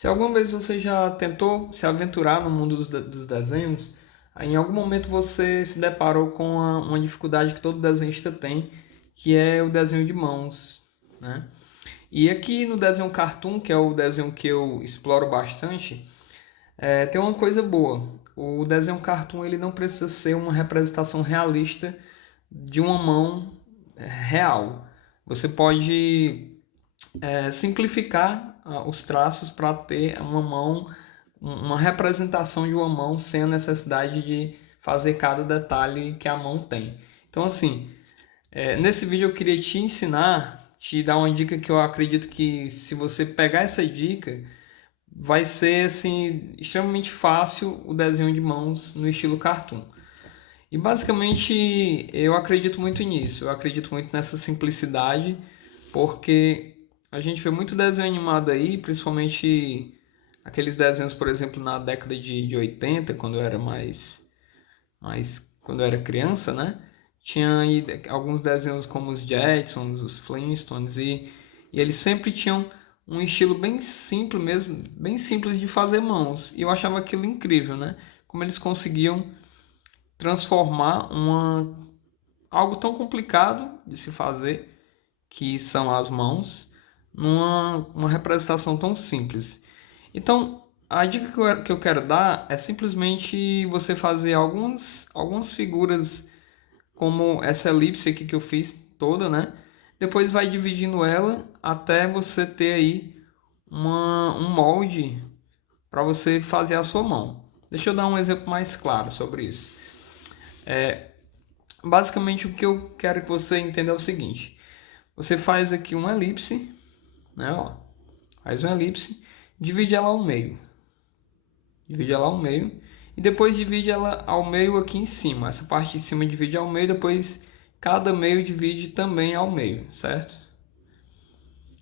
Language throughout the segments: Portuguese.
Se alguma vez você já tentou se aventurar no mundo dos desenhos, em algum momento você se deparou com uma dificuldade que todo desenhista tem, que é o desenho de mãos, né? E aqui no desenho cartoon, que é o desenho que eu exploro bastante, tem uma coisa boa. O desenho cartoon ele não precisa ser uma representação realista de uma mão real. Você pode simplificar os traços para ter uma mão, uma representação de uma mão sem a necessidade de fazer cada detalhe que a mão tem. Então, assim, nesse vídeo eu queria te ensinar, te dar uma dica que eu acredito que se você pegar essa dica, vai ser assim extremamente fácil o desenho de mãos no estilo cartoon. E basicamente eu acredito muito nisso, eu acredito muito nessa simplicidade, porque a gente vê muito desenho animado aí, principalmente aqueles desenhos, por exemplo, na década de 80, quando eu era quando eu era criança, né? Tinha aí alguns desenhos como os Jetsons, os Flintstones, e eles sempre tinham um estilo bem simples mesmo, bem simples de fazer mãos. E eu achava aquilo incrível, né? Como eles conseguiam transformar algo tão complicado de se fazer, que são as mãos, numa uma representação tão simples. Então, a dica que eu quero dar é simplesmente você fazer algumas figuras, como essa elipse aqui que eu fiz toda, né? Depois vai dividindo ela até você ter aí um molde para você fazer a sua mão. Deixa eu dar um exemplo mais claro sobre isso. Basicamente, o que eu quero que você entenda é o seguinte: você faz aqui uma elipse, né? Ó, faz uma elipse, divide ela ao meio, divide ela ao meio e depois divide ela ao meio aqui em cima. Essa parte de cima divide ao meio, depois cada meio divide também ao meio, certo?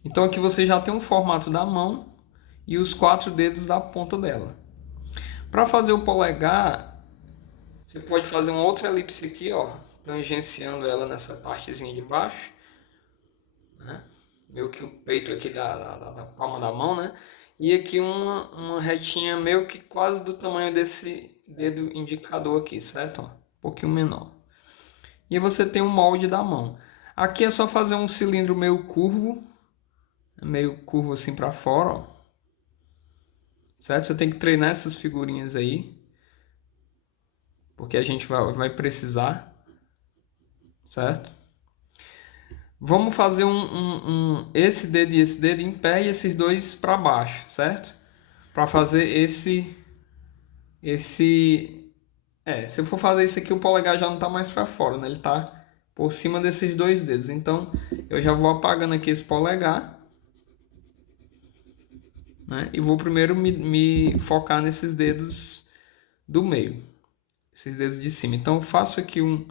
Então aqui você já tem um formato da mão e os 4 dedos da ponta dela. Para fazer o polegar, você pode fazer uma outra elipse aqui, ó, tangenciando ela nessa partezinha de baixo, né? Meio que o peito aqui da palma da mão, né? E aqui uma retinha meio que quase do tamanho desse dedo indicador aqui, certo? Ó, um pouquinho menor. E você tem o molde da mão. Aqui é só fazer um cilindro meio curvo assim para fora, ó. Certo? Você tem que treinar essas figurinhas aí, porque a gente vai precisar, certo? Vamos fazer esse dedo e esse dedo em pé e esses dois para baixo, certo? Para fazer se eu for fazer isso aqui, o polegar já não está mais para fora, né? Ele está por cima desses dois dedos. Então, eu já vou apagando aqui esse polegar, né? E vou primeiro me focar nesses dedos do meio, esses dedos de cima. Então, eu faço aqui um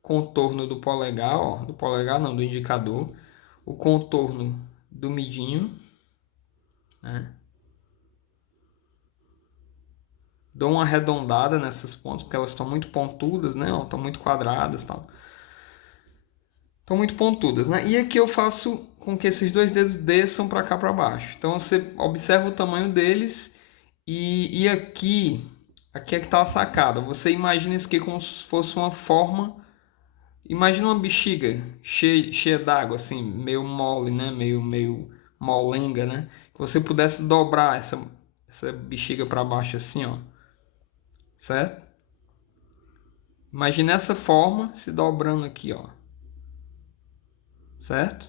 contorno do polegar, ó, do polegar não, do indicador, o contorno do midinho, né? Dou uma arredondada nessas pontas, porque elas estão muito pontudas, né? Estão muito quadradas, tal. Estão muito pontudas, né? E aqui eu faço com que esses dois dedos desçam para cá para baixo. Então você observa o tamanho deles e aqui é que está a sacada. Você imagina isso aqui como se fosse uma forma. Imagina uma bexiga cheia d'água, assim, meio mole, né? Meio molenga, né? Que você pudesse dobrar essa bexiga para baixo assim, ó. Certo? Imagina essa forma se dobrando aqui, ó. Certo?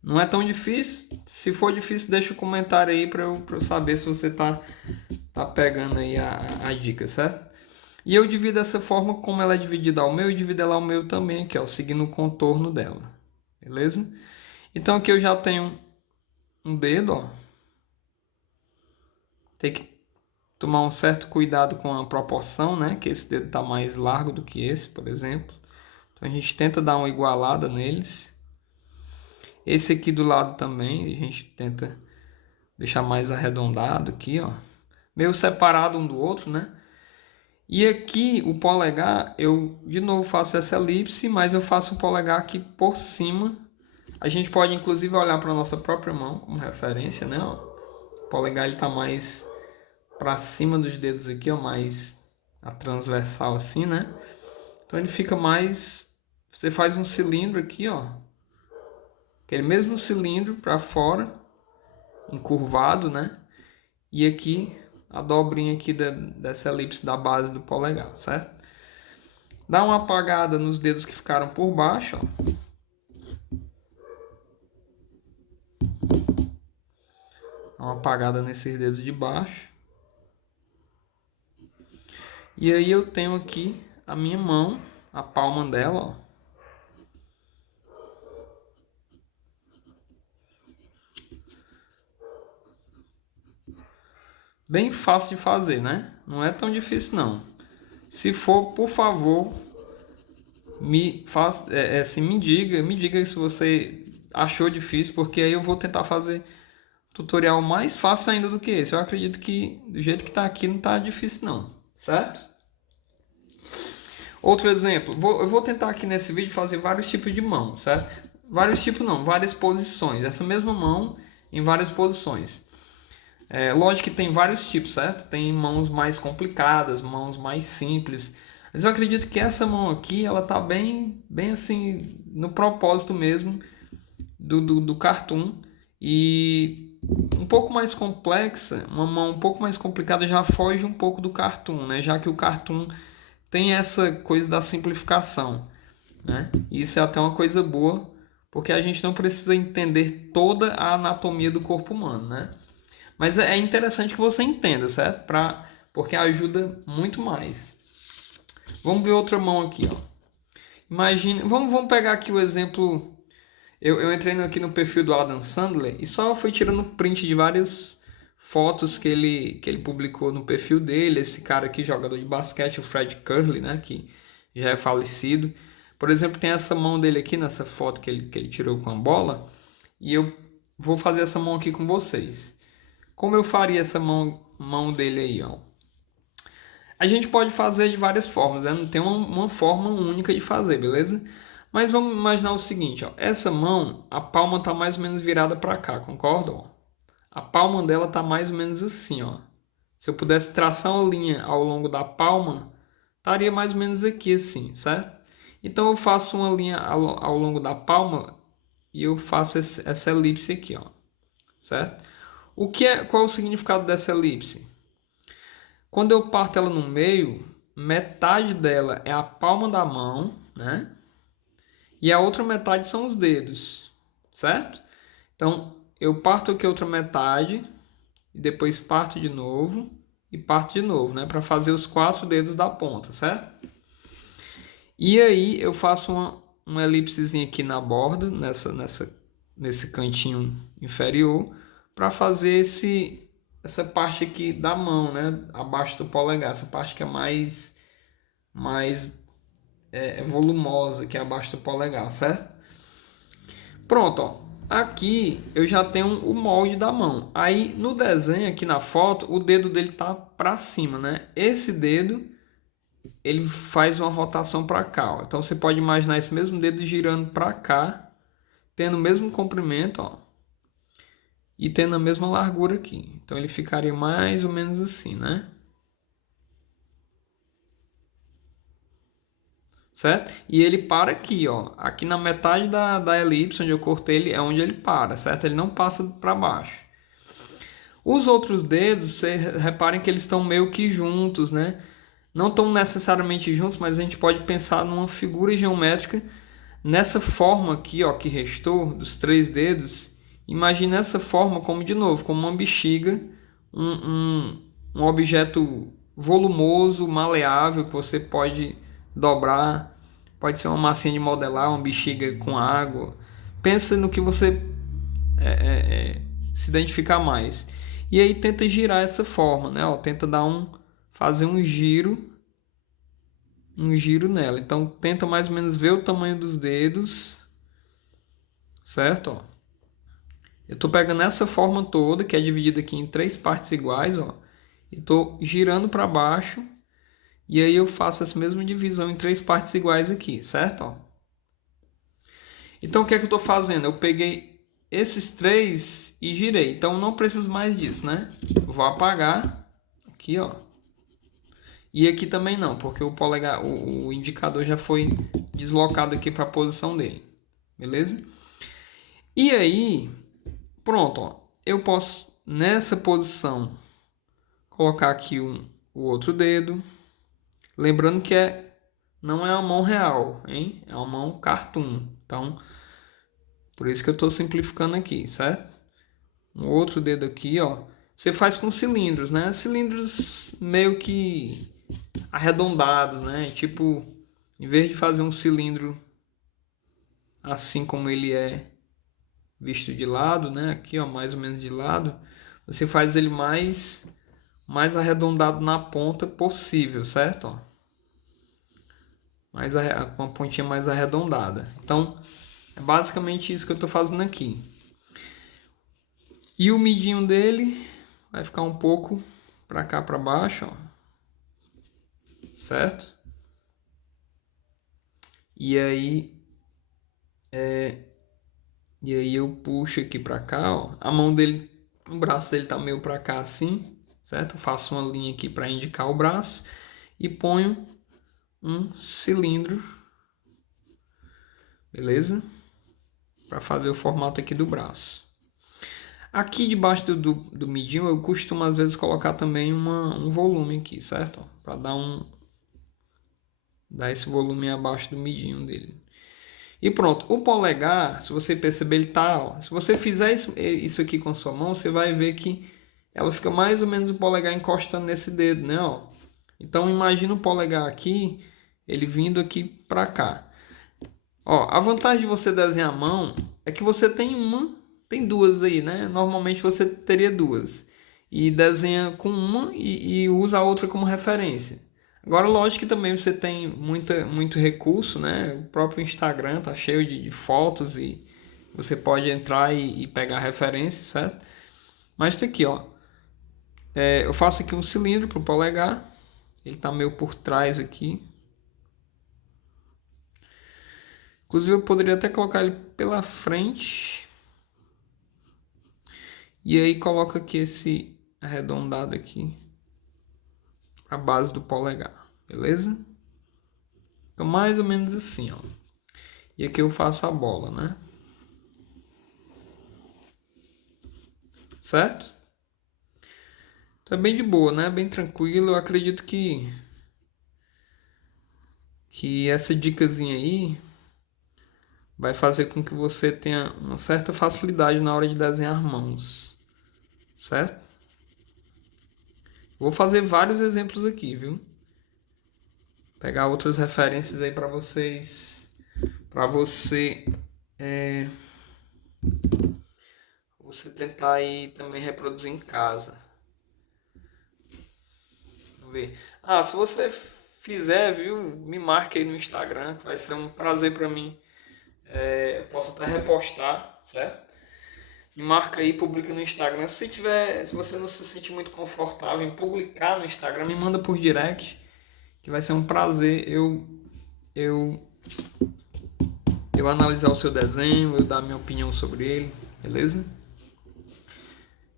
Não é tão difícil. Se for difícil, deixa um comentário aí para eu saber se você tá pegando aí a dica, certo? E eu divido essa forma como ela é dividida ao meio, e divido ela ao meio também, aqui, ó, seguindo o contorno dela. Beleza? Então aqui eu já tenho um dedo, ó. Tem que tomar um certo cuidado com a proporção, né? Que esse dedo tá mais largo do que esse, por exemplo. Então a gente tenta dar uma igualada neles. Esse aqui do lado também, a gente tenta deixar mais arredondado aqui, ó. Meio separado um do outro, né? E aqui o polegar, eu de novo faço essa elipse, mas eu faço o polegar aqui por cima, A gente pode inclusive olhar para a nossa própria mão como referência, né? Ó, o polegar ele tá mais para cima dos dedos aqui, ó, mais a transversal assim, né? Então ele fica mais... Você faz um cilindro aqui, ó. Aquele mesmo cilindro para fora, encurvado, né? E aqui a dobrinha aqui dessa elipse da base do polegar, certo? Dá uma apagada nos dedos que ficaram por baixo, ó. Dá uma apagada nesses dedos de baixo. E aí eu tenho aqui a minha mão, a palma dela, ó. Bem fácil de fazer, né? Não é tão difícil não. Se for, por favor, me diga se você achou difícil, porque aí eu vou tentar fazer tutorial mais fácil ainda do que esse. Eu acredito que do jeito que tá aqui não tá difícil não, certo? Outro exemplo, eu vou tentar aqui nesse vídeo fazer vários tipos de mão, certo? Vários tipos não, várias posições. Essa mesma mão em várias posições. Lógico que tem vários tipos, certo? Tem mãos mais complicadas, mãos mais simples. Mas eu acredito que essa mão aqui, ela tá bem assim, no propósito mesmo do cartoon. E um pouco mais complexa, uma mão um pouco mais complicada já foge um pouco do cartoon, né? Já que o cartoon tem essa coisa da simplificação, né? E isso é até uma coisa boa, porque a gente não precisa entender toda a anatomia do corpo humano, né? Mas é interessante que você entenda, certo? Porque ajuda muito mais. Vamos ver outra mão aqui, ó. Imagine, vamos pegar aqui o exemplo. Eu entrei aqui no perfil do Adam Sandler e só fui tirando print de várias fotos que ele publicou no perfil dele. Esse cara aqui, jogador de basquete, o Fred Curley, né? Que já é falecido. Por exemplo, tem essa mão dele aqui nessa foto que ele tirou com a bola. E eu vou fazer essa mão aqui com vocês. Como eu faria essa mão dele aí, ó? A gente pode fazer de várias formas, né? Não tem uma forma única de fazer, beleza? Mas vamos imaginar o seguinte, ó. Essa mão, a palma tá mais ou menos virada para cá, concordam? A palma dela tá mais ou menos assim, ó. Se eu pudesse traçar uma linha ao longo da palma, estaria mais ou menos aqui assim, certo? Então eu faço uma linha ao longo da palma e eu faço essa elipse aqui, ó. Certo? Qual é o significado dessa elipse? Quando eu parto ela no meio, metade dela é a palma da mão, né? E a outra metade são os dedos, certo? Então, eu parto aqui outra metade, e depois parto de novo, e parto de novo, né? Para fazer os 4 dedos da ponta, certo? E aí, eu faço uma elipsezinha aqui na borda, nesse cantinho inferior, para fazer essa parte aqui da mão, né? Abaixo do polegar, essa parte que é mais volumosa, que é abaixo do polegar, certo? Pronto, ó. Aqui eu já tenho o molde da mão. Aí no desenho aqui na foto, o dedo dele tá para cima, né? Esse dedo ele faz uma rotação para cá, ó. Então você pode imaginar esse mesmo dedo girando para cá, tendo o mesmo comprimento, ó. E tendo a mesma largura aqui. Então ele ficaria mais ou menos assim, né? Certo? E ele para aqui, ó. Aqui na metade da elipse, onde eu cortei ele, é onde ele para, certo? Ele não passa para baixo. Os outros dedos, reparem que eles estão meio que juntos, né? Não estão necessariamente juntos, mas a gente pode pensar numa figura geométrica nessa forma aqui, ó, que restou dos 3 dedos. Imagine essa forma como, de novo, como uma bexiga, um objeto volumoso, maleável, que você pode dobrar. Pode ser uma massinha de modelar, uma bexiga com água. Pensa no que você se identificar mais. E aí tenta girar essa forma, né? Ó, tenta fazer um giro nela. Então tenta mais ou menos ver o tamanho dos dedos, certo? Ó. Eu estou pegando essa forma toda, que é dividida aqui em 3 partes iguais, ó, e estou girando para baixo, e aí eu faço essa mesma divisão em 3 partes iguais aqui, certo? Ó. Então o que é que eu estou fazendo? Eu peguei esses três e girei. Então não preciso mais disso, né? Eu vou apagar aqui, ó. E aqui também não, porque o polegar, o indicador já foi deslocado aqui para a posição dele. Beleza? E aí, pronto, ó. Eu posso nessa posição colocar aqui o outro dedo. Lembrando que não é a mão real, hein? É uma mão cartoon. Então, por isso que eu estou simplificando aqui, certo? Um outro dedo aqui, ó. Você faz com cilindros, né? Cilindros meio que arredondados, né? Tipo, em vez de fazer um cilindro assim como ele é visto de lado, né? Aqui, ó, mais ou menos de lado, você faz ele mais arredondado na ponta possível, certo? Ó. Com a pontinha mais arredondada. Então, é basicamente isso que eu estou fazendo aqui. E o midinho dele vai ficar um pouco para cá, para baixo, ó. Certo? E aí, eu puxo aqui para cá, ó. A mão dele, o braço dele tá meio para cá assim, certo? Eu faço uma linha aqui para indicar o braço e ponho um cilindro, beleza? Para fazer o formato aqui do braço. Aqui debaixo do midinho eu costumo às vezes colocar também um volume aqui, certo? Para dar esse volume abaixo do midinho dele. E pronto, o polegar, se você perceber, ele tá, ó, se você fizer isso aqui com a sua mão, você vai ver que ela fica mais ou menos o polegar encostando nesse dedo, né, ó. Então imagina o polegar aqui, ele vindo aqui para cá. Ó, a vantagem de você desenhar a mão é que você tem duas aí, né? Normalmente você teria duas. E desenha com uma e usa a outra como referência. Agora, lógico que também você tem muito recurso, né? O próprio Instagram tá cheio de fotos e você pode entrar e pegar referência, certo? Mas tá aqui, ó. Eu faço aqui um cilindro pro polegar. Ele tá meio por trás aqui. Inclusive eu poderia até colocar ele pela frente. E aí coloco aqui esse arredondado aqui. A base do polegar. Beleza? Então mais ou menos assim, ó. E aqui eu faço a bola, né? Certo? Então é bem de boa, né? Bem tranquilo. Eu acredito que essa dicasinha aí vai fazer com que você tenha uma certa facilidade na hora de desenhar mãos. Certo? Vou fazer vários exemplos aqui, viu? Pegar outras referências aí para vocês. Para você tentar aí também reproduzir em casa. Vamos ver. Ah, se você fizer, viu, me marque aí no Instagram, que vai ser um prazer para mim. Eu posso até repostar, certo? Me marca aí, publica no Instagram. Se você não se sente muito confortável em publicar no Instagram, me manda por direct, que vai ser um prazer eu analisar o seu desenho, eu dar minha opinião sobre ele, beleza?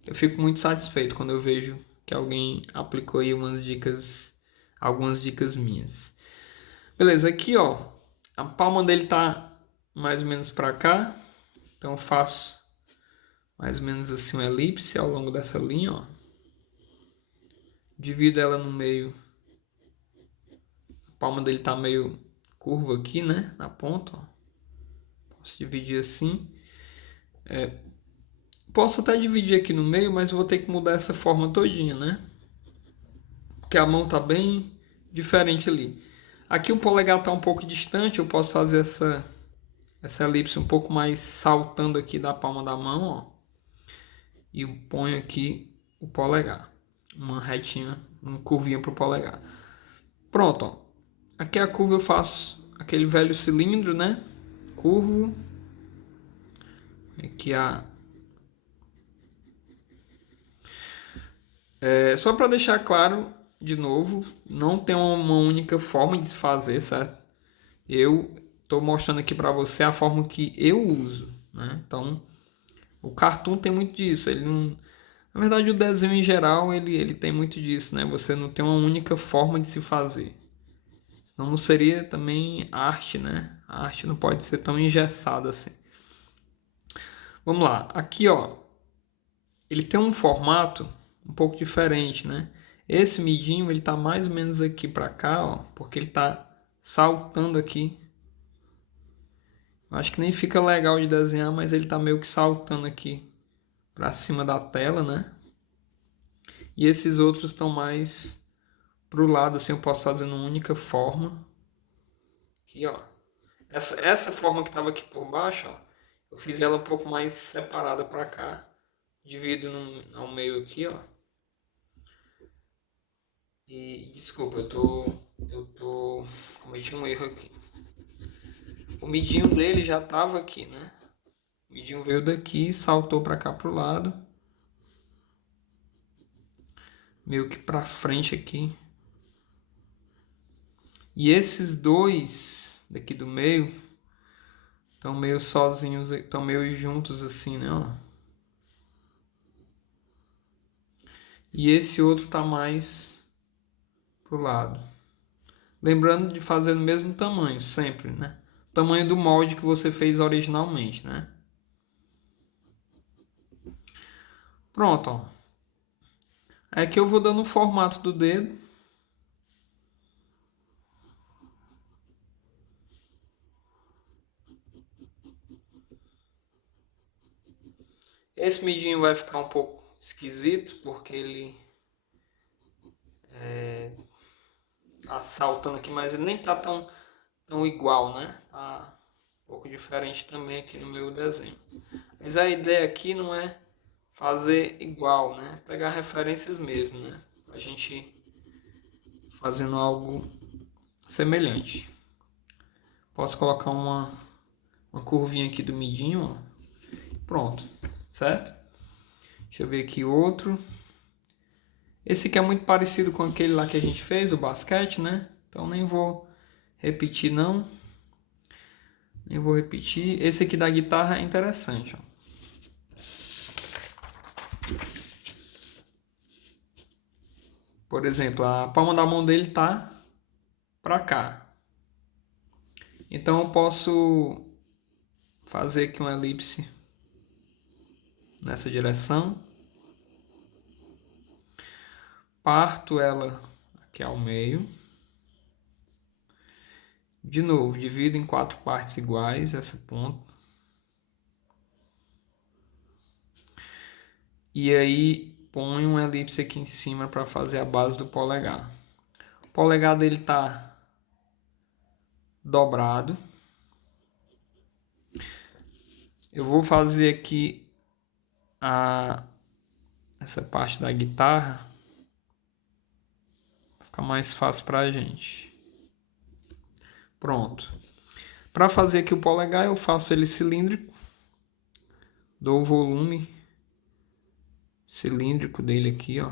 Eu fico muito satisfeito quando eu vejo que alguém aplicou aí algumas dicas minhas. Beleza, aqui ó, a palma dele tá mais ou menos para cá, então eu faço mais ou menos assim uma elipse ao longo dessa linha, ó. Divido ela no meio, a palma dele tá meio curva aqui, né, na ponta, ó. Posso dividir assim. Posso até dividir aqui no meio, mas vou ter que mudar essa forma todinha, né? Porque a mão tá bem diferente ali. Aqui o polegar tá um pouco distante, eu posso fazer essa elipse um pouco mais saltando aqui da palma da mão, ó. E ponho aqui o polegar. Uma retinha, uma curvinha pro polegar. Pronto, ó. Aqui a curva eu faço aquele velho cilindro, né? Curvo. Aqui só para deixar claro, de novo, não tem uma única forma de se fazer, certo? Eu estou mostrando aqui para você a forma que eu uso, né? Então, o cartoon tem muito disso. Ele não, na verdade, o desenho em geral ele tem muito disso, né? Você não tem uma única forma de se fazer. Senão não seria também arte, né? A arte não pode ser tão engessada assim. Vamos lá. Aqui, ó, ele tem um formato um pouco diferente, né? Esse midinho ele tá mais ou menos aqui para cá, ó, porque ele tá saltando aqui. Eu acho que nem fica legal de desenhar, mas ele tá meio que saltando aqui para cima da tela, né? E esses outros estão mais pro lado, assim eu posso fazer numa única forma. Aqui, ó. Essa forma que estava aqui por baixo, ó, eu fiz ela um pouco mais separada para cá. Divido ao meio aqui, ó. E desculpa, eu tô cometi um erro aqui. O midinho dele já tava aqui, né? O midinho veio daqui, saltou para cá pro lado. Meio que para frente aqui. E esses dois daqui do meio estão meio sozinhos, estão meio juntos assim, né? Ó. E esse outro tá mais pro lado. Lembrando de fazer no mesmo tamanho, sempre, né? O tamanho do molde que você fez originalmente, né? Pronto, ó. Aqui eu vou dando o formato do dedo. Esse midinho vai ficar um pouco esquisito, porque ele tá saltando aqui, mas ele nem tá tão igual, né? Tá um pouco diferente também aqui no meu desenho. Mas a ideia aqui não é fazer igual, né? Pegar referências mesmo, né? A gente fazendo algo semelhante. Posso colocar uma curvinha aqui do midinho, ó. Pronto, certo? Deixa eu ver aqui outro. Esse aqui é muito parecido com aquele lá que a gente fez, o basquete, né? Então nem vou repetir não. Nem vou repetir. Esse aqui da guitarra é interessante, ó. Por exemplo, a palma da mão dele tá para cá. Então eu posso fazer aqui uma elipse nessa direção. Parto ela aqui ao meio. De novo, divido em 4 partes iguais essa ponta. E aí ponho uma elipse aqui em cima para fazer a base do polegar. O polegar dele tá dobrado. Eu vou fazer aqui essa parte da guitarra. Fica mais fácil pra gente. Pronto. Para fazer aqui o polegar, eu faço ele cilíndrico. Dou o volume cilíndrico dele aqui, ó.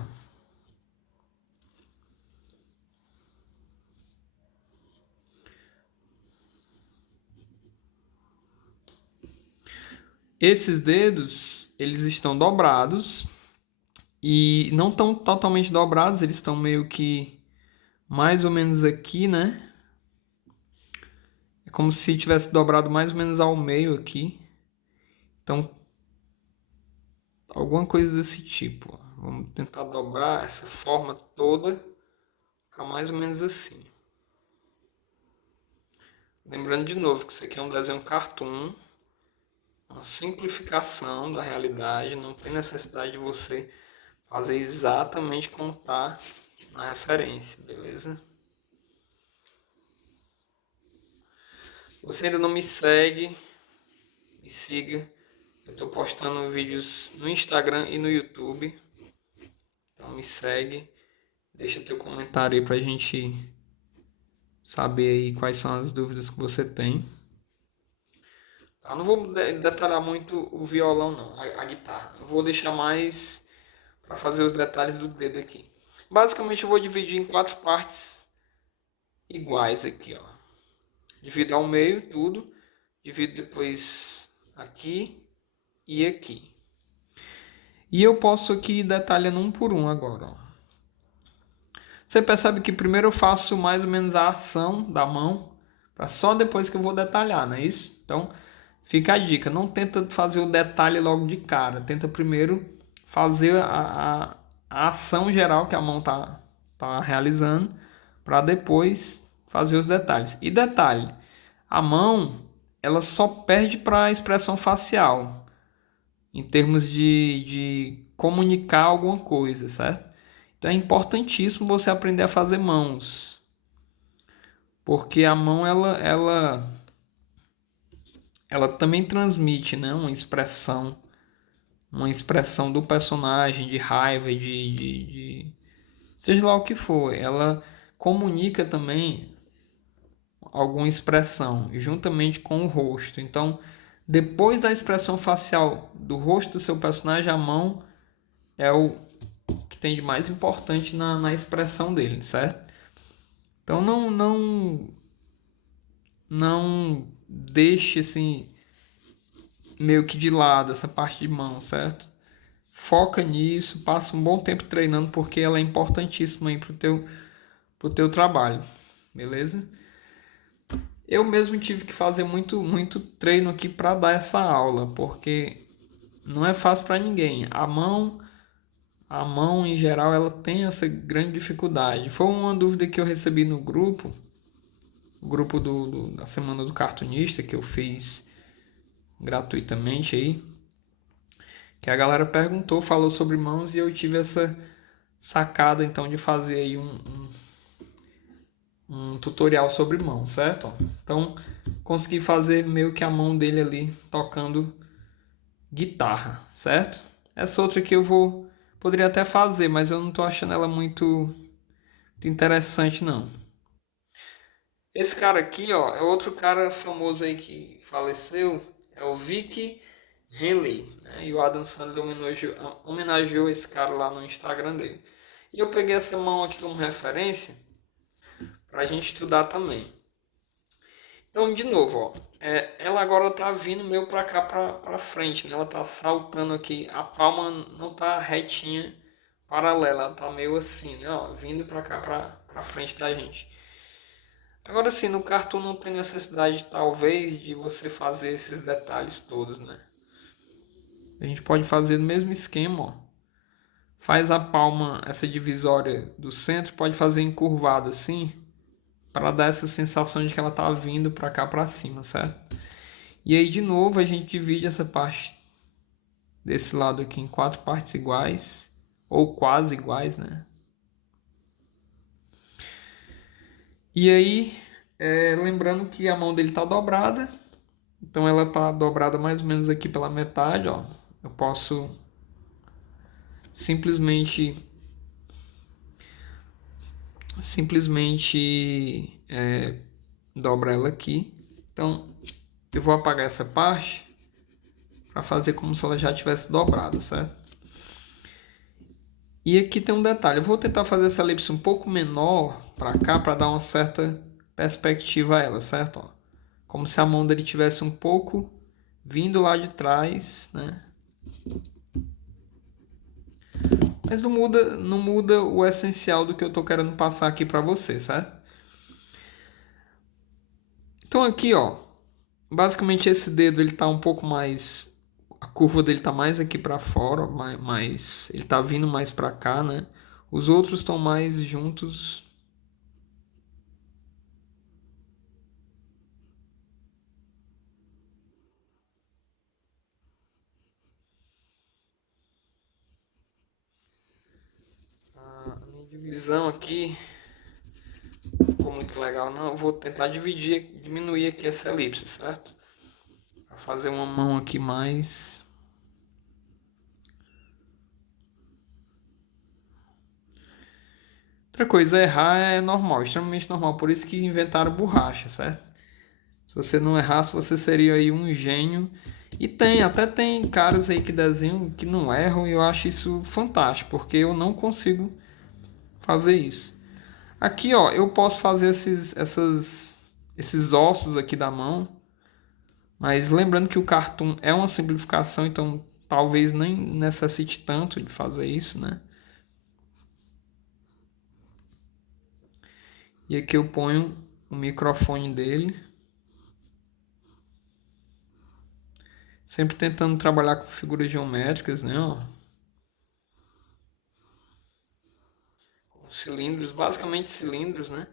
Esses dedos, eles estão dobrados e não estão totalmente dobrados, eles estão meio que mais ou menos aqui, né? É como se tivesse dobrado mais ou menos ao meio aqui. Então, alguma coisa desse tipo. Vamos tentar dobrar essa forma toda, ficar mais ou menos assim. Lembrando de novo que isso aqui é um desenho cartoon, uma simplificação da realidade, não tem necessidade de você fazer exatamente como está na referência, beleza? Se você ainda não me segue, me siga. Eu estou postando vídeos no Instagram e no YouTube. Então me segue. Deixa teu comentário aí pra gente saber aí quais são as dúvidas que você tem. Eu não vou detalhar muito o violão não, a guitarra. Eu vou deixar mais para fazer os detalhes do dedo aqui. Basicamente eu vou dividir em 4 partes iguais aqui, ó. Divido ao meio tudo. Divido depois aqui e aqui. E eu posso aqui ir detalhando um por um agora, ó. Você percebe que primeiro eu faço mais ou menos a ação da mão, para só depois que eu vou detalhar, não é isso? Então, fica a dica, não tenta fazer o detalhe logo de cara, tenta primeiro fazer a ação geral que a mão tá realizando, para depois fazer os detalhes. E detalhe, a mão ela só perde para a expressão facial, em termos de comunicar alguma coisa, certo? Então é importantíssimo você aprender a fazer mãos, porque a mão ela também transmite, né, uma expressão do personagem de raiva, de seja lá o que for. Ela comunica também alguma expressão juntamente com o rosto. Então, depois da expressão facial do rosto do seu personagem, a mão é o que tem de mais importante na expressão dele, certo? Então não deixe assim meio que de lado essa parte de mão, certo? Foca nisso, passa um bom tempo treinando porque ela é importantíssima aí pro teu trabalho, beleza? Eu mesmo tive que fazer muito treino aqui para dar essa aula, porque não é fácil para ninguém. A mão em geral, ela tem essa grande dificuldade. Foi uma dúvida que eu recebi no grupo, o grupo da Semana do Cartunista, que eu fiz gratuitamente aí, que a galera perguntou, falou sobre mãos e eu tive essa sacada então de fazer aí um tutorial sobre mão, certo? Então consegui fazer meio que a mão dele ali tocando guitarra, certo? Essa outra aqui poderia até fazer, mas eu não tô achando ela muito interessante não. Esse cara aqui, ó, é outro cara famoso aí que faleceu, é o Vic Henley, né? E o Adam Sandler homenageou esse cara lá no Instagram dele. E eu peguei essa mão aqui como referência pra gente estudar também. Então, de novo, ó, ela agora tá vindo meio pra cá, pra frente, né? Ela tá saltando aqui, a palma não tá retinha, paralela, ela tá meio assim, né? Ó, vindo pra cá, pra frente da gente. Agora sim, no cartoon não tem necessidade, talvez, de você fazer esses detalhes todos, né? A gente pode fazer no mesmo esquema, ó. Faz a palma, essa divisória do centro, pode fazer encurvada assim, para dar essa sensação de que ela tá vindo para cá para cima, certo? E aí de novo a gente divide essa parte desse lado aqui em 4 partes iguais, ou quase iguais, né? E aí, lembrando que a mão dele tá dobrada, então ela tá dobrada mais ou menos aqui pela metade, ó. Eu posso simplesmente dobrar ela aqui. Então eu vou apagar essa parte para fazer como se ela já tivesse dobrada, certo? E aqui tem um detalhe, eu vou tentar fazer essa elipse um pouco menor para cá para dar uma certa perspectiva a ela, certo? Ó, como se a mão dele tivesse um pouco vindo lá de trás, né? Mas não muda o essencial do que eu estou querendo passar aqui para você, certo? Então aqui, ó, basicamente esse dedo ele tá um pouco mais, a curva dele tá mais aqui para fora, mais ele tá vindo mais para cá, né? Os outros estão mais juntos. A minha divisão aqui não ficou muito legal, não. Eu vou tentar diminuir aqui essa elipse, certo? Para fazer uma mão aqui mais. Outra coisa, errar é normal, extremamente normal. Por isso que inventaram borracha, certo? Se você não errasse, você seria aí um gênio. E até tem caras aí que desenham que não erram e eu acho isso fantástico, porque eu não consigo fazer isso. Aqui, ó, eu posso fazer esses ossos aqui da mão. Mas lembrando que o cartoon é uma simplificação, então talvez nem necessite tanto de fazer isso, né? E aqui eu ponho o microfone dele. Sempre tentando trabalhar com figuras geométricas, né? Ó. Cilindros, basicamente cilindros, né?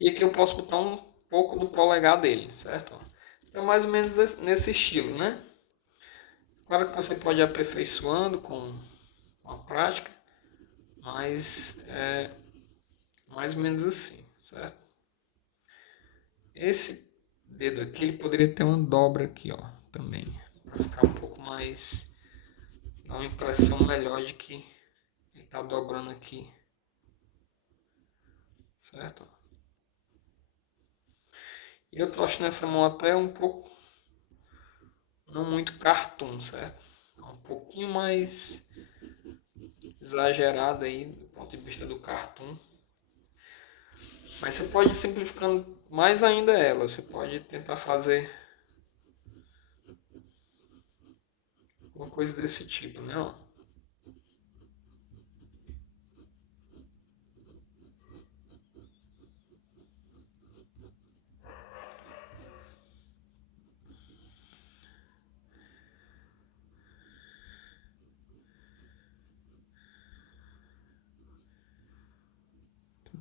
E aqui eu posso botar um pouco do polegar dele, certo? Então mais ou menos nesse estilo, né? Claro que você pode ir aperfeiçoando com a prática, mas é mais ou menos assim, certo? Esse dedo aqui, ele poderia ter uma dobra aqui, ó, também, para ficar um pouco mais, dar uma impressão melhor de que ele está dobrando aqui, certo? E eu tô achando essa mão até um pouco, não muito cartoon, certo? Um pouquinho mais exagerada aí do ponto de vista do cartoon. Mas você pode ir simplificando mais ainda ela. Você pode tentar fazer uma coisa desse tipo, né? Ó.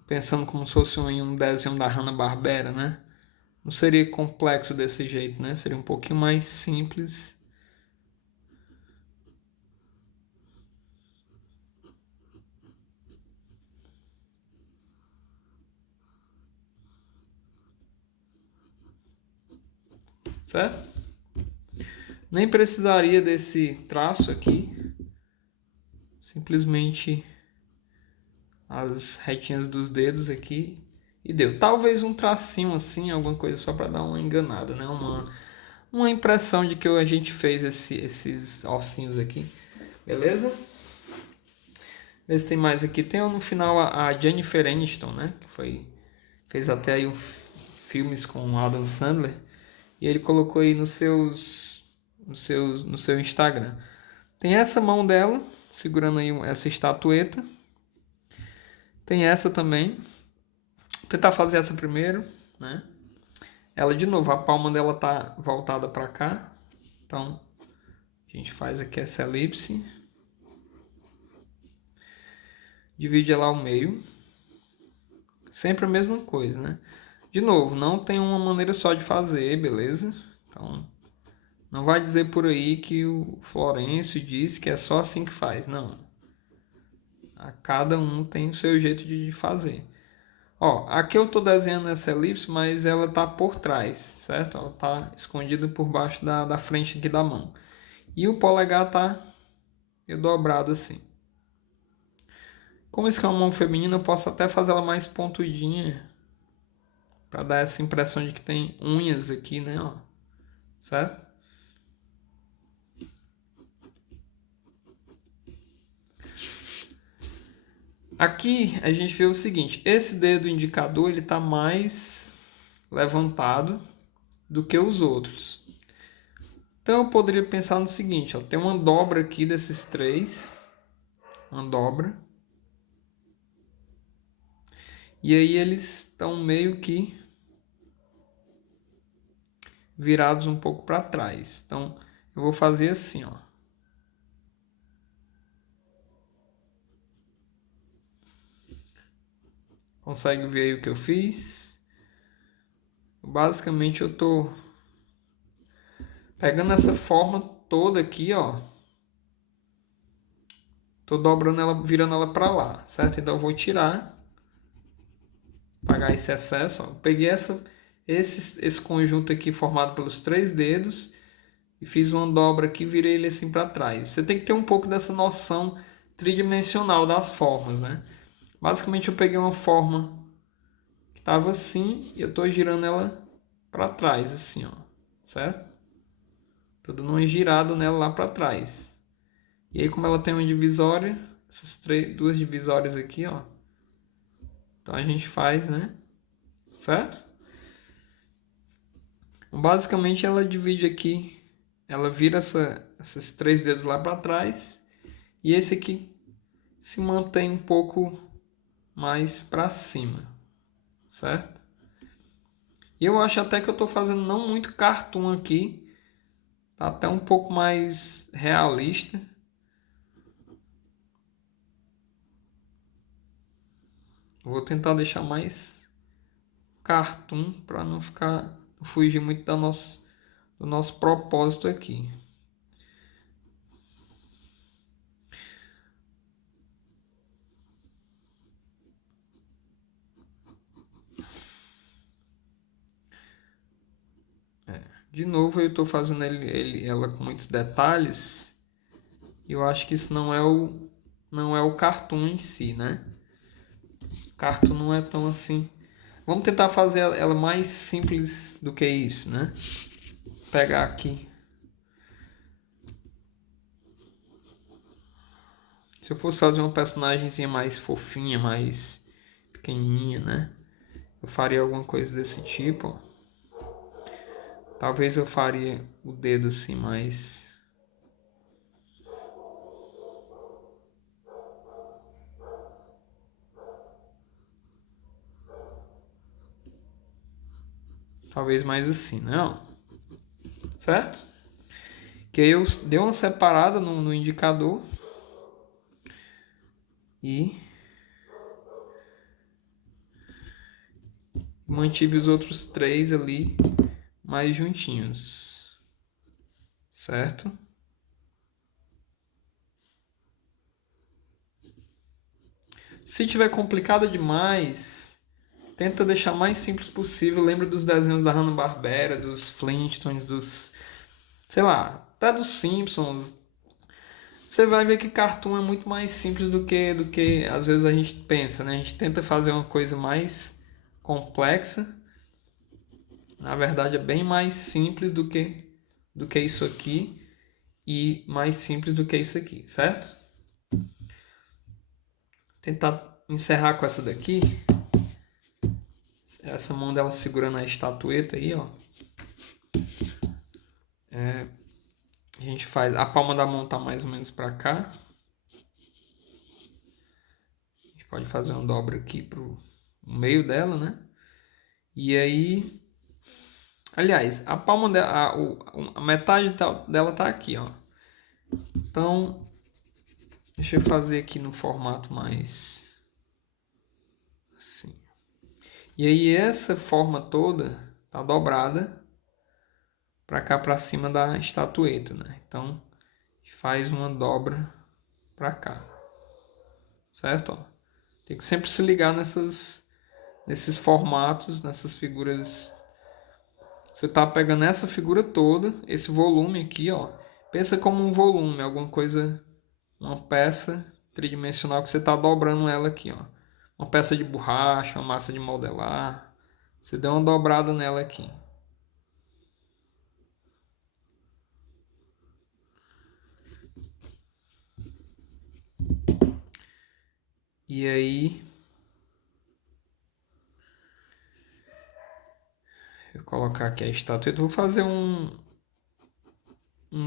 Pensando como se fosse um desenho da Hanna-Barbera, né? Não seria complexo desse jeito, né? Seria um pouquinho mais simples. Certo? Nem precisaria desse traço aqui. Simplesmente as retinhas dos dedos aqui e deu. Talvez um tracinho assim, alguma coisa só para dar uma enganada, né? Uma impressão de que a gente fez esses ossinhos aqui. Beleza? Vê se tem mais aqui. Tem no final a Jennifer Aniston, né? Que fez até aí filmes com o Adam Sandler. E ele colocou aí no seu Instagram. Tem essa mão dela, segurando aí essa estatueta. Tem essa também. Vou tentar fazer essa primeiro, né? Ela de novo, a palma dela tá voltada para cá. Então, a gente faz aqui essa elipse. Divide ela ao meio. Sempre a mesma coisa, né? De novo, não tem uma maneira só de fazer, beleza? Então, não vai dizer por aí que o Florencio disse que é só assim que faz. Não. A cada um tem o seu jeito de fazer. Ó, aqui eu tô desenhando essa elipse, mas ela tá por trás, certo? Ela tá escondida por baixo da frente aqui da mão. E o polegar tá dobrado assim. Como isso aqui é uma mão feminina, eu posso até fazer ela mais pontudinha. Pra dar essa impressão de que tem unhas aqui, né? Ó. Certo? Aqui a gente vê o seguinte. Esse dedo indicador, ele tá mais levantado do que os outros. Então eu poderia pensar no seguinte. Ó, tem uma dobra aqui desses três. Uma dobra. E aí eles estão meio que virados um pouco para trás. Então eu vou fazer assim, ó. Consegue ver aí o que eu fiz? Basicamente eu tô pegando essa forma toda aqui, ó. Tô dobrando ela, virando ela para lá, certo? Então eu vou tirar, apagar esse excesso, ó. Peguei esse conjunto aqui formado pelos três dedos e fiz uma dobra aqui, virei ele assim para trás. Você tem que ter um pouco dessa noção tridimensional das formas, né? Basicamente eu peguei uma forma que estava assim e eu estou girando ela para trás, assim, ó, certo? Tô dando uma girada nela lá para trás. E aí como ela tem uma divisória, essas duas divisórias aqui, ó. Então a gente faz, né? Certo? Basicamente ela divide aqui, ela vira esses 3 dedos lá para trás e esse aqui se mantém um pouco mais para cima, certo? E eu acho até que eu estou fazendo não muito cartoon aqui, tá até um pouco mais realista. Vou tentar deixar mais cartoon para não fugir muito do nosso propósito aqui. De novo eu estou fazendo ela com muitos detalhes. Eu acho que isso não é o cartoon em si, né? O cartoon não é tão assim. Vamos tentar fazer ela mais simples do que isso, né? Vou pegar aqui. Se eu fosse fazer uma personagemzinha mais fofinha, mais pequenininha, né? Eu faria alguma coisa desse tipo, ó. Talvez eu faria o dedo assim mais... Talvez mais assim, né? Ó. Certo? Que aí eu dei uma separada no indicador. E mantive os outros 3 ali mais juntinhos. Certo? Se tiver complicado demais, tenta deixar mais simples possível. Lembra dos desenhos da Hanna-Barbera, dos Flintstones, sei lá, até dos Simpsons. Você vai ver que cartoon é muito mais simples do que às vezes a gente pensa, né? A gente tenta fazer uma coisa mais complexa. Na verdade é bem mais simples do que isso aqui e mais simples do que isso aqui, certo? Tentar encerrar com essa daqui. Essa mão dela segurando a estatueta aí, ó. A gente faz... A palma da mão tá mais ou menos pra cá. A gente pode fazer uma dobra aqui pro meio dela, né? E aí... Aliás, a palma dela... A metade dela tá aqui, ó. Então... Deixa eu fazer aqui no formato mais... assim. E aí essa forma toda tá dobrada para cá para cima da estatueta, né? Então a gente faz uma dobra para cá, certo? Ó, tem que sempre se ligar nesses formatos, nessas figuras. Você tá pegando essa figura toda, esse volume aqui, ó. Pensa como um volume, alguma coisa, uma peça tridimensional que você tá dobrando ela aqui, ó. Uma peça de borracha, uma massa de modelar. Você deu uma dobrada nela aqui. E aí, eu vou colocar aqui a estatueta. Vou fazer um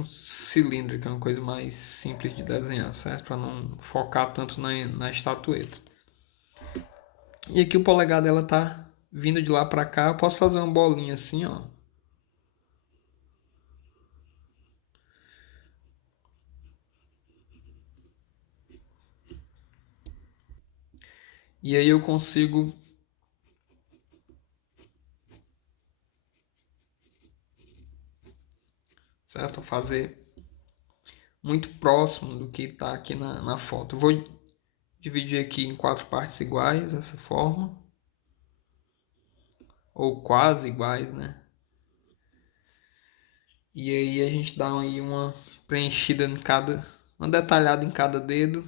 cilindro, que é uma coisa mais simples de desenhar, certo? Para não focar tanto na estatueta. E aqui o polegar dela tá vindo de lá para cá. Eu posso fazer uma bolinha assim, ó. E aí eu consigo certo? Fazer muito próximo do que está aqui na foto. Eu vou dividir aqui em 4 partes iguais, dessa forma. Ou quase iguais, né? E aí a gente dá aí uma preenchida em uma detalhada em cada dedo.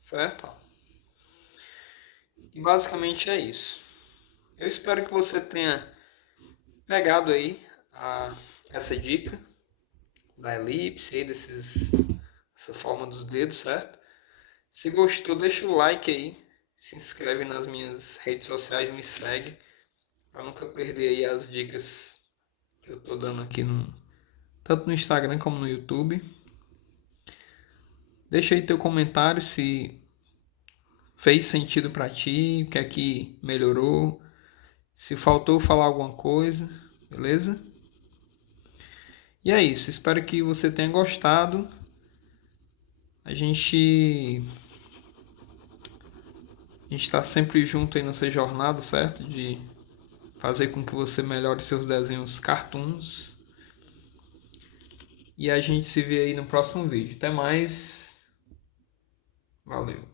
Certo? E basicamente é isso. Eu espero que você tenha pegado aí essa dica, da elipse aí, essa forma dos dedos, certo? Se gostou, deixa o like aí, se inscreve nas minhas redes sociais, me segue, para nunca perder aí as dicas que eu tô dando aqui tanto no Instagram como no YouTube. Deixa aí teu comentário se fez sentido para ti, o que é que melhorou, se faltou falar alguma coisa, beleza? E é isso, espero que você tenha gostado. A gente está sempre junto aí nessa jornada, certo? De fazer com que você melhore seus desenhos cartoons. E a gente se vê aí no próximo vídeo. Até mais. Valeu.